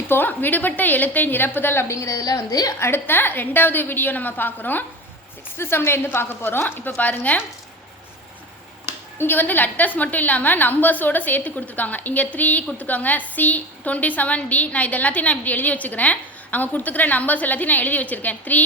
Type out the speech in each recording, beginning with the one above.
இப்போ விடுபட்ட எழுத்தை நிரப்புதல் அப்படிங்கிறதுல வந்து அடுத்த ரெண்டாவது வீடியோ நம்ம பார்க்குறோம். சிக்ஸ்த்து சம்லேருந்து பார்க்க போகிறோம் இப்போ பாருங்கள் இங்கே வந்து லெட்டர்ஸ் மட்டும் இல்லாமல் நம்பர்ஸோட சேர்த்து கொடுத்துருக்காங்க. இங்கே த்ரீ கொடுத்துருக்காங்க. சி டுவெண்ட்டி செவன் டி நான் இது எல்லாத்தையும் நான் இப்படி எழுதி வச்சுக்கிறேன். அவங்க கொடுத்துக்கிற நம்பர்ஸ் எல்லாத்தையும் நான் எழுதி வச்சுருக்கேன். Three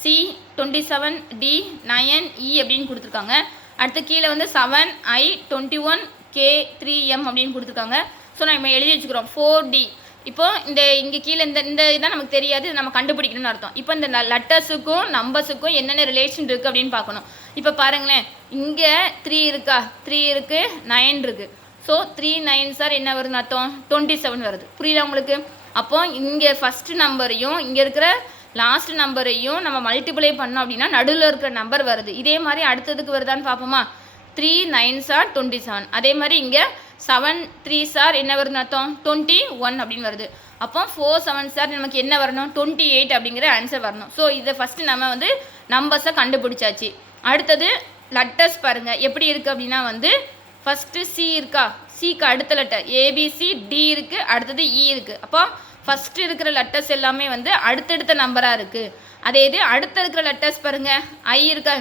C twenty seven D nine E அப்படின்னு கொடுத்துருக்காங்க. அடுத்து கீழே வந்து seven I twenty one K three M அப்படின்னு கொடுத்துருக்காங்க. ஸோ நான் இப்போ எழுதி வச்சுக்கிறோம். ஃபோர் டி இப்போ இந்த இங்கே கீழே இந்த இந்த இதான் நமக்கு தெரியாது இது நம்ம கண்டுபிடிக்கணும்னு அர்த்தம். இப்போ இந்த லெட்டர்ஸுக்கும் நம்பர்ஸுக்கும் என்னென்ன ரிலேஷன் இருக்குது அப்படின்னு பார்க்கணும். இப்போ பாருங்களேன் இங்கே த்ரீ இருக்கா? த்ரீ இருக்குது நைன் இருக்குது ஸோ த்ரீ நைன் சார் என்ன வருதுன்னு அர்த்தம்? டுவெண்ட்டி செவன் வருது. புரியுதா உங்களுக்கு? அப்போ இங்கே ஃபஸ்ட்டு நம்பரையும் இங்கே இருக்கிற லாஸ்ட் நம்பரையும் நம்ம மல்டிப்ளை பண்ணோம் அப்படின்னா நடுவில் இருக்கிற நம்பர் வருது. இதே மாதிரி அடுத்ததுக்கு வருதான்னு பார்ப்போமா? Three nine sir twenty seven அதே மாதிரி இங்கே செவன் த்ரீ சார் என்ன வருதுன்னு அர்த்தம்? டுவெண்ட்டி ஒன் அப்படின்னு வருது. அப்போ ஃபோர் செவன் சார் நமக்கு என்ன வரணும்? டுவெண்ட்டி எயிட் அப்படிங்கிற ஆன்சர் வரணும். ஸோ இதை ஃபஸ்ட்டு நம்ம வந்து நம்பர்ஸை கண்டுபிடிச்சாச்சு. அடுத்தது லெட்டர்ஸ் பாருங்கள் எப்படி இருக்குது அப்படின்னா வந்து ஃபஸ்ட்டு சி இருக்கா? சிக்கு அடுத்த லெட்டர் ஏபிசி டி இருக்குது அடுத்தது e இ இருக்குது அப்போ ஃபஸ்ட்டு இருக்கிற லெட்டர்ஸ் எல்லாமே வந்து அடுத்தடுத்த நம்பராக இருக்குது அதே இது அடுத்த இருக்கிற லெட்டர்ஸ் பாருங்கள் ஐ இருக்கா?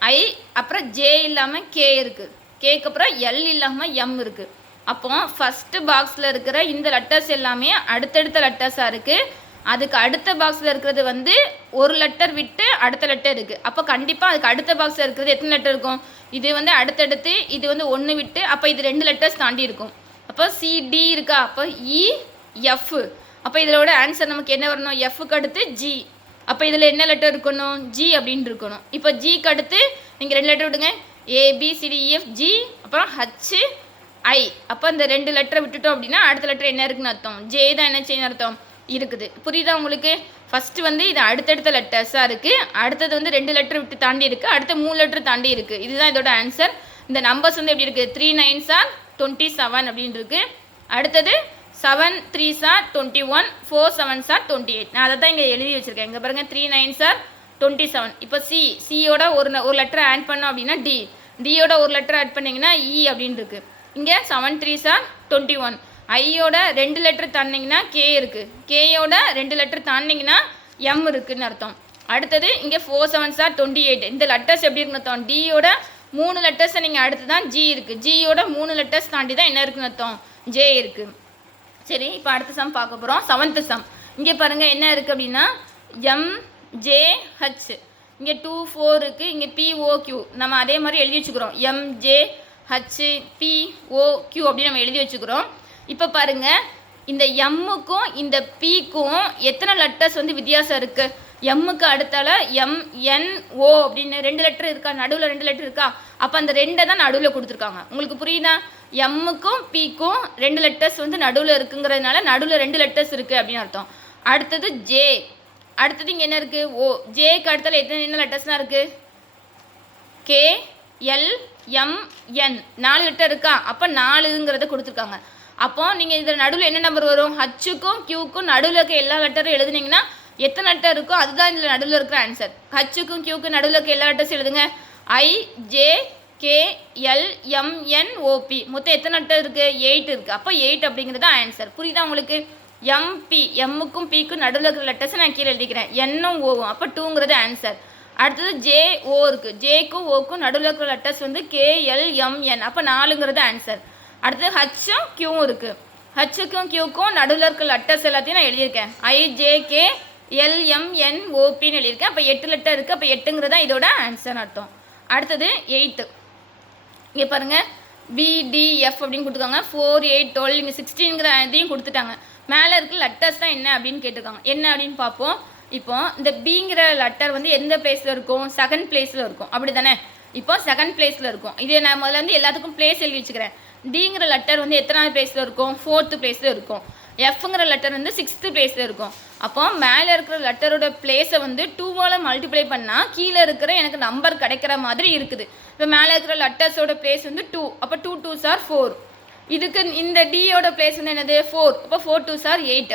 ஐ அப்புறம் ஜே இல்லாமல் கே இருக்குது கேக்கு அப்புறம் எல் இல்லாமல் எம் இருக்குது அப்போ ஃபஸ்ட்டு பாக்ஸில் இருக்கிற இந்த லெட்டர்ஸ் எல்லாமே அடுத்தடுத்த லெட்டர்ஸாக இருக்குது அதுக்கு அடுத்த பாக்ஸில் இருக்கிறது வந்து ஒரு லெட்டர் விட்டு அடுத்த லெட்டர் இருக்குது அப்போ கண்டிப்பாக அதுக்கு அடுத்த பாக்ஸில் இருக்கிறது எத்தனை லெட்டர் இருக்கும்? இது வந்து அடுத்தடுத்து இது வந்து ஒன்று விட்டு அப்போ இது ரெண்டு லெட்டர்ஸ் தாண்டி இருக்கும். அப்போ சிடி இருக்கா? அப்போ e, இ எஃப் அப்போ இதோட ஆன்சர் நமக்கு என்ன வரணும்? எஃப்க்கு அடுத்து ஜி அப்போ இதில் என்ன லெட்டர் இருக்கணும்? ஜி அப்படின்னு இருக்கணும். இப்போ ஜிக்கு அடுத்து நீங்கள் ரெண்டு லெட்டர் விடுங்க. A B C D F G e, அப்புறம் ஹச் ஐ அப்போ இந்த ரெண்டு லெட்டரை விட்டுட்டோம் அப்படின்னா அடுத்த லெட்டர் என்ன இருக்குன்னு அர்த்தம்? ஜே தான் என்ன செய்யணும் அர்த்தம்? இருக்குது. புரியுதா உங்களுக்கு? ஃபஸ்ட்டு வந்து இது அடுத்தடுத்த லெட்டர்ஸாக இருக்குது அடுத்தது வந்து ரெண்டு லெட்டர் விட்டு தாண்டி இருக்குது அடுத்த மூணு லெட்டர் தாண்டி இருக்குது இதுதான் இதோட ஆன்சர் இந்த நம்பர்ஸ் வந்து எப்படி இருக்குது three nine sir twenty seven அப்படின்னு இருக்குது அடுத்தது seven three sir twenty one four seven sir twenty eight நான் அதை தான் இங்கே எழுதி வச்சுருக்கேன். இங்கே பாருங்கள் three nine sir twenty seven இப்போ சி சியோட ஒரு ஒரு லெட்டர் ஆட் பண்ணோம் அப்படின்னா டி டியோட ஒரு லெட்டர் ஆட் பண்ணிங்கன்னா இ e அப்படின்னு இருக்குது இங்கே seven three sir twenty one ஐயோட ரெண்டு லெட்டர் தாண்டிங்கன்னா கே இருக்குது கேயோட ரெண்டு லெட்டர் தாண்டிங்கன்னா எம் இருக்குதுன்னு அர்த்தம். அடுத்தது இங்கே four seven sir twenty eight இந்த லெட்டர்ஸ் எப்படி இருக்குன்னு அர்த்தம்? டியோட மூணு லெட்டர்ஸை நீங்கள் அடுத்து தான் ஜி இருக்குது ஜியோட மூணு லெட்டர்ஸ் தாண்டி தான் என்ன இருக்குன்னு அர்த்தம்? ஜே இருக்குது சரி இப்போ அடுத்த சம் பார்க்க போகிறோம் செவன்த்து சம் இங்கே பாருங்கள் என்ன இருக்குது அப்படின்னா எம் ஜே ஹச் இங்கே டூ ஃபோர் இருக்குது இங்கே பிஓக்யூ நம்ம அதே மாதிரி எழுதி வச்சுக்கிறோம். எம் ஜே ஹச் பிஓக்யூ அப்படின்னு நம்ம எழுதி வச்சுக்கிறோம். இப்போ பாருங்கள் இந்த எம்முக்கும் இந்த பிக்கும் எத்தனை லெட்டர்ஸ் வந்து வித்தியாசம் இருக்குது எம்முக்கு அடுத்தால எம் என் ஓ அப்படின்னு ரெண்டு லெட்டர் இருக்கா? நடுவில் ரெண்டு லெட்டர் இருக்கா? அப்போ அந்த ரெண்டை தான் நடுவில் கொடுத்துருக்காங்க. உங்களுக்கு புரியுதா? எம்முக்கும் பிக்கும் ரெண்டு லெட்டர்ஸ் வந்து நடுவில் இருக்குங்கிறதுனால நடுவில் ரெண்டு லெட்டர்ஸ் இருக்குது அப்படின்னு அர்த்தம். அடுத்தது ஜே அடுத்தது இங்கே என்ன இருக்குது ஓ ஜேக்கு அடுத்தது எத்தனை என்ன லெட்டர்ஸ்லாம் இருக்குது கே எல் எம் என் நாலு லெட்டர் இருக்கா? அப்போ நாலுங்கிறத கொடுத்துருக்காங்க. அப்போ நீங்கள் இதில் நடுவில் என்ன நம்பர் வரும்? ஹச்சுக்கும் கியூக்கும் நடுவில் இருக்க எல்லா லெட்டரும் எழுதுனீங்கன்னா எத்தனை லெட்டர் இருக்கோ அதுதான் இதில் நடுவில் இருக்கிற ஆன்சர் ஹச்சுக்கும் கியூக்கும் நடுவில் இருக்க எல்லா லெட்டர்ஸ் எழுதுங்க. I J K L M N O P மொத்தம் எத்தனை லெட்டர் இருக்குது எயிட் இருக்குது அப்போ எயிட் அப்படிங்கிறது தான் ஆன்சர் புரியுதா உங்களுக்கு? எம்பி எம்முக்கும் பிக்கும் நடுவில் இருக்கிற லெட்டர்ஸை நான் கீழே எழுதிக்கிறேன். என்னும் ஓவும் அப்போ டூங்கிறது ஆன்சர் அடுத்தது ஜே ஓ இருக்குது ஜேக்கும் ஓக்கும் நடுவில் இருக்கிற லெட்டர்ஸ் வந்து கே எல் எம் என் அப்போ நாலுங்கிறது ஆன்சர் அடுத்தது ஹச்சும் கியூவும் இருக்குது ஹச்சுக்கும் கியூக்கும் நடுவில் இருக்கிற லெட்டர்ஸ் எல்லாத்தையும் நான் எழுதியிருக்கேன். I J K L M N ஓபின்னு எழுதியிருக்கேன். அப்போ எட்டு லெட்டர் இருக்குது அப்போ எட்டுங்கிறது தான் இதோட ஆன்சர் அர்த்தம். அடுத்தது எயித்து இங்கே பாருங்கள் பிடிஎஃப் அப்படின்னு கொடுத்துருக்காங்க. ஃபோர் எயிட் டுவெல் இங்கே சிக்ஸ்டீன்கிற இதையும் கொடுத்துட்டாங்க. மேலே இருக்க லெட்டர்ஸ் தான் என்ன அப்படின்னு கேட்டிருக்காங்க. என்ன அப்படின்னு பார்ப்போம். இப்போ இந்த பிங்கிற லெட்டர் வந்து எந்த பிளேஸில் இருக்கும்? செகண்ட் பிளேஸில் இருக்கும். அப்படி தானே இப்போ செகண்ட் பிளேஸில் இருக்கும். இது நான் முதல்ல வந்து எல்லாத்துக்கும் பிளேஸ் எழுதி வச்சுக்கிறேன். டிங்கிற லெட்டர் வந்து எத்தனாவது பிளேஸில் இருக்கும்? ஃபோர்த்து பிளேஸில் இருக்கும். எஃப்ங்கிற லெட்டர் வந்து சிக்ஸ்த்து பிளேஸில் இருக்கும். அப்போ மேலே இருக்கிற லெட்டரோட பிளேஸை வந்து டூவால் மல்டிப்ளை பண்ணால் கீழே இருக்கிற எனக்கு நம்பர் கிடைக்கிற மாதிரி இருக்குது. இப்போ மேலே இருக்கிற லெட்டர்ஸோட பிளேஸ் வந்து டூ அப்போ டூ டூ சார் ஃபோர் இதுக்கு இந்த டியோட பிளேஸ் வந்து என்னது? ஃபோர் அப்போ ஃபோர் டூ சார் எயிட்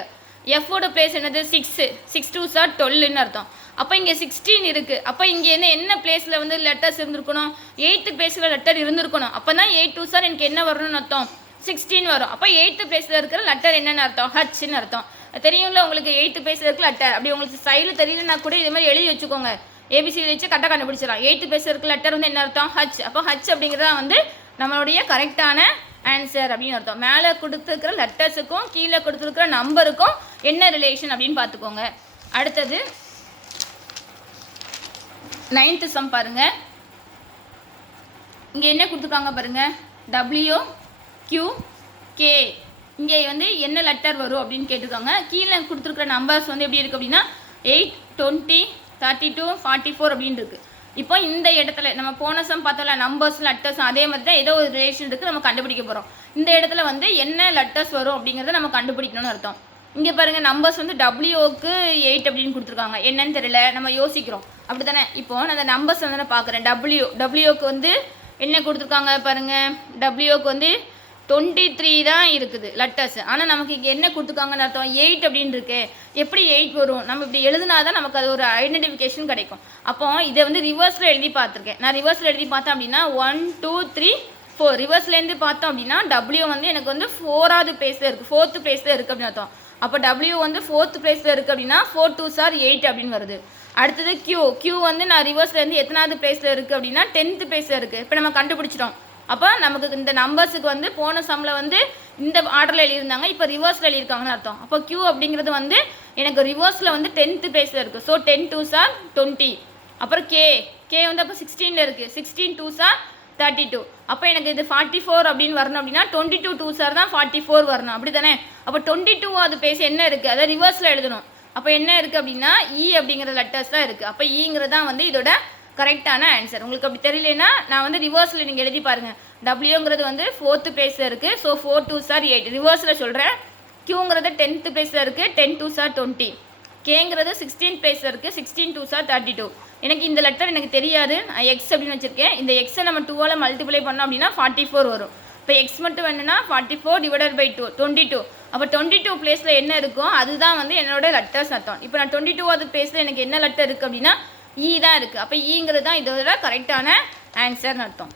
எஃபோட பிளேஸ் என்னது? சிக்ஸு சிக்ஸ் டூ சார் டுவெல்லுன்னு அர்த்தம். அப்போ இங்கே சிக்ஸ்டீன் இருக்குது அப்போ இங்கே என்ன என்ன பிளேஸில் வந்து லெட்டர்ஸ் இருந்திருக்கணும்? எயித்து பிளேஸில் லெட்டர் இருந்திருக்கணும். அப்போ தான் எயிட் டூ சார் எனக்கு என்ன வரணும்னு அர்த்தம்? சிக்ஸ்டீன் வரும். அப்போ எயித்து பிளேஸில் இருக்கிற லெட்டர் என்னென்ன அர்த்தம்? ஹச்ன்னு அர்த்தம். தெரியும்ல உங்களுக்கு எயித்து பிளேஸில் இருக்கிற லெட்டர் அப்படி உங்களுக்கு சைடில் தெரியலன்னா கூட இது மாதிரி எழுதி வச்சுக்கோங்க. ஏபிசி வச்சு கரெக்டாக கண்டுபிடிச்சிடலாம். எயித்து பிளேஸில் லெட்டர் வந்து என்ன அர்த்தம்? ஹச் அப்போ ஹச் அப்படிங்கிறது தான் வந்து நம்மளுடைய கரெக்டான ஆன்சர் அப்படின்னு அர்த்தம். மேலே கொடுத்துருக்கிற லெட்டர்ஸுக்கும் கீழே கொடுத்துருக்கிற நம்பருக்கும் என்ன ரிலேஷன் அப்படின்னு பார்த்துக்கோங்க. அடுத்தது நைன்த்து சம் பாருங்க. இங்கே என்ன கொடுத்துருக்காங்க பாருங்க? டபிள்யூ கியூ கே இங்கே வந்து என்ன லெட்டர் வரும் அப்படின்னு கேட்டிருக்காங்க. கீழே கொடுத்துருக்குற நம்பர்ஸ் வந்து எப்படி இருக்குது அப்படின்னா eight twenty thirty two forty four அப்படின்னு இருக்குது இப்போ இந்த இடத்துல நம்ம போனஸும் பார்த்தோம்ல நம்பர்ஸ் லெட்டர்ஸ் அதே மாதிரி தான் ஏதோ ஒரு ரிலேஷன் இருக்குது நம்ம கண்டுபிடிக்க போகிறோம் இந்த இடத்துல வந்து என்ன லெட்டர்ஸ் வரும் அப்படிங்கிறத நம்ம கண்டுபிடிக்கணும்னு அர்த்தம். இங்கே பாருங்க நம்பர்ஸ் வந்து டபிள்யூக்கு எயிட் அப்படின்னு கொடுத்துருக்காங்க. என்னன்னு தெரியல நம்ம யோசிக்கிறோம். அப்படி தானே இப்போ நான் அந்த நம்பர்ஸ் வந்து நான் பார்க்குறேன். டபிள்யூ டபிள்யூக்கு வந்து என்ன கொடுத்துருக்காங்க பாருங்க? டபிள்யூக்கு வந்து டுவெண்ட்டி த்ரீ தான் இருக்குது லெட்டர்ஸ் ஆனால் நமக்கு இங்கே என்ன கொடுத்துருக்காங்கன்னு அர்த்தம்? எயிட் அப்படின்னு இருக்கு. எப்படி எயிட் வரும்? நம்ம இப்படி எழுதுனா தான் நமக்கு அது ஒரு ஐடென்டிஃபிகேஷன் கிடைக்கும். அப்போ இதை வந்து ரிவர்ஸில் எழுதி பார்த்துருக்கேன். நான் ரிவர்ஸில் எழுதி பார்த்தேன் அப்படின்னா ஒன் டூ த்ரீ ஃபோர் ரிவர்ஸ்லேருந்து பார்த்தோம் அப்படின்னா டபிள்யூ வந்து எனக்கு வந்து ஃபோராவது பிளேஸில் இருக்குது ஃபோர்த்து பிளேஸில் இருக்குது அப்படின்னு அர்த்தம். அப்போ டபிள்யூ வந்து ஃபோர்த் பிளேஸில் இருக்குது அப்படின்னா ஃபோர் டூ சார் எயிட் அப்படின்னு வருது. அடுத்தது கியூ கியூ வந்து நான் ரிவர்ஸ்லேருந்து எத்தனாவது பிளேஸில் இருக்குது அப்படின்னா டென்த்து பிளேஸில் இருக்குது இப்போ நம்ம கண்டுபிடிச்சிட்டோம். அப்போ நமக்கு இந்த நம்பர்ஸுக்கு வந்து போன சம்மில் வந்து இந்த ஆர்டரில் எழுதியிருந்தாங்க இப்போ ரிவர்ஸில் எழுதியிருக்காங்கன்னு அர்த்தம். அப்போ கியூ அப்படிங்கிறது வந்து எனக்கு ரிவர்ஸில் வந்து டென்த்து பேஸில் இருக்குது so ten two sir twenty அப்புறம் கே கே வந்து அப்போ சிக்ஸ்டீனில் இருக்குது sixteen two sir thirty two அப்போ எனக்கு இது ஃபார்ட்டி ஃபோர் அப்படின்னு வரணும் அப்படின்னா டுவெண்ட்டி டூ டூ சார் தான் ஃபார்ட்டி ஃபோர் வரணும். அப்படி தானே அப்போ டுவெண்ட்டி டூ அது பேச என்ன இருக்குது அதை ரிவர்ஸில் எழுதணும். அப்போ என்ன இருக்குது அப்படின்னா இ அப்படிங்கிற லெட்டர்ஸ் தான் இருக்குது அப்போ ஈங்கிறது e தான் வந்து இதோட கரெக்டான ஆன்சர் உங்களுக்கு அப்படி தெரியலனா நான் வந்து ரிவர்ஸில் நீங்கள் எழுதி பாருங்கள் டபிள்யூங்கிறது வந்து ஃபோர்த்து பிளேஸில் இருக்குது so four two sir eight ரிவர்ஸில் சொல்கிறேன் கியூங்கிறது டென்த்து பிளேஸில் இருக்குது டென் டூ சார் டுவெண்ட்டி கேங்கிறது சிக்ஸ்டீன் பிளேஸில் இருக்குது sixteen two sir thirty two எனக்கு இந்த லெட்டர் எனக்கு தெரியாது. நான் எக்ஸ் அப்படின்னு வச்சுருக்கேன். இந்த எக்ஸை நம்ம டூவால் மல்டிப்ளை பண்ணோம் அப்படின்னா ஃபார்ட்டி ஃபோர் வரும். இப்போ எக்ஸ் மட்டும் வேணுன்னா forty four divided by two twenty two அப்போ டுவெண்ட்டி டூ பிளேஸில் என்ன இருக்கும் அதுதான் வந்து என்னோட லெட்டர்ஸ் அர்த்தம். இப்போ நான் டுவெண்ட்டி டூவாவது பிளேஸில் எனக்கு என்ன லெட்டர் இருக்குது அப்படின்னா ஈ தான் இருக்குது அப்போ ஈங்கிறது தான் இதோட கரெக்டான ஆன்சர்னு அர்த்தம்.